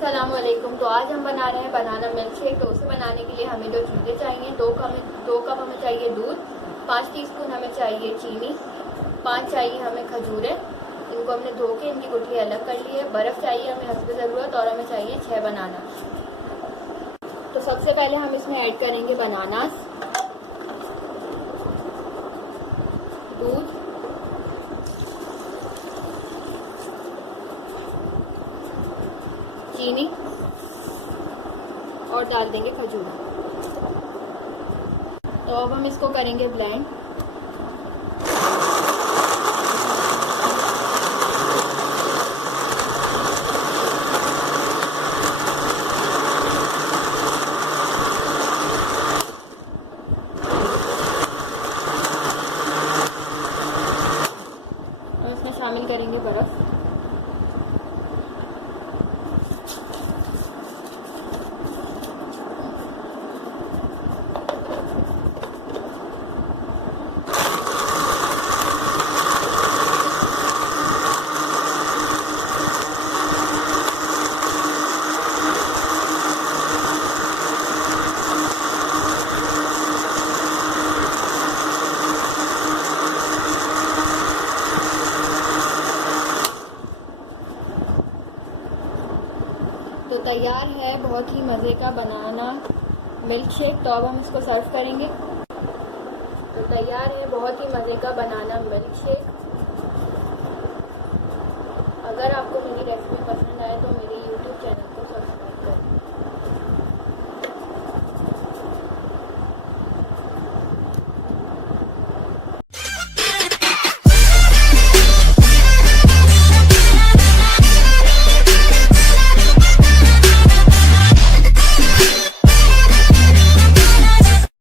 अस्सलामुअलैकुम। तो आज हम बना रहे हैं बनाना मिल्क शेक। तो उसे बनाने के लिए हमें जो चीज़ें चाहिए, दो कप हमें चाहिए दूध, 5 टीस्पून हमें चाहिए चीनी, 5 चाहिए हमें खजूरें, इनको हमने धो के इनकी गुठली अलग कर ली है। बर्फ़ चाहिए हमें हस्ब ज़रूरत, और हमें चाहिए 6 बनाना। तो सबसे पहले हम इसमें ऐड करेंगे बनानास, दूध, चीनी और डाल देंगे खजूर। तो अब हम इसको करेंगे ब्लेंड। और इसमें शामिल करेंगे बर्फ़। तो तैयार है बहुत ही मज़े का बनाना मिल्क शेक। तो अब हम इसको सर्व करेंगे। तो तैयार है बहुत ही मज़े का बनाना मिल्क शेक। अगर आपको मेरी रेसिपी पसंद आए तो मेरे YouTube चैनल को सब्सक्राइब करें।